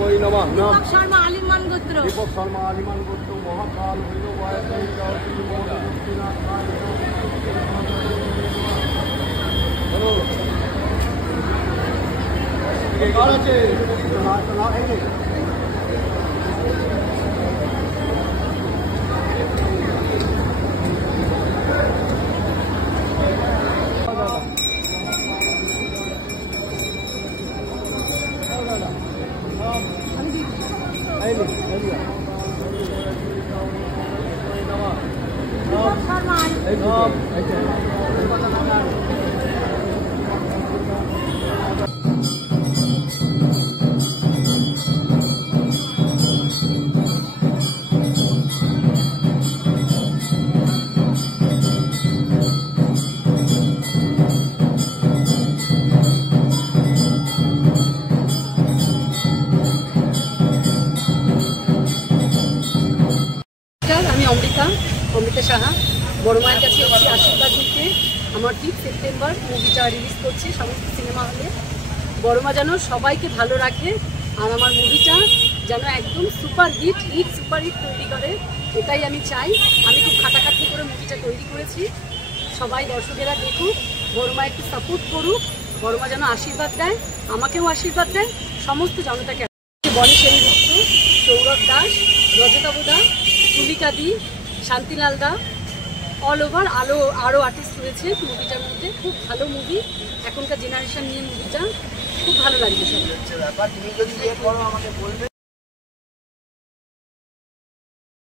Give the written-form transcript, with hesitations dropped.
वै नमः। दीपक शर्मा आलिमान गोत्र। दीपक शर्मा आलिमान गोत्र महाकाल অমৃতা সাহা বড় মায়ের কাছে এসেছি আশীর্বাদ নিতে। আমার 3 সেপ্টেম্বর মুভিটা রিলিজ করছে সমস্ত সিনেমা হলে। বড় মা যেন সবাইকে ভালো রাখে আর আমার মুভিটা যেন একদম সুপার হিট তৈরি করে, এটাই আমি চাই। আমি খুব খাটাখাটনি করে মুভিটা তৈরি করেছি। সবাই দর্শকেরা দেখুক, বড় মা একটু সাপোর্ট করুক, বড় মা যেন আশীর্বাদ দেয়, আমাকেও আশীর্বাদ দেয়, সমস্ত জনতাকে। বনি সেনগুপ্ত, সৌরভ দাস, রজতাবু দা, তুলিকা দি, শান্তিলাল দা, অল ওভার আরও আর্টিস্ট রয়েছে মুভিটার মধ্যে। খুব ভালো মুভি, এখনকার জেনারেশন নিয়ে মুভিটা খুব ভালো লাগবে।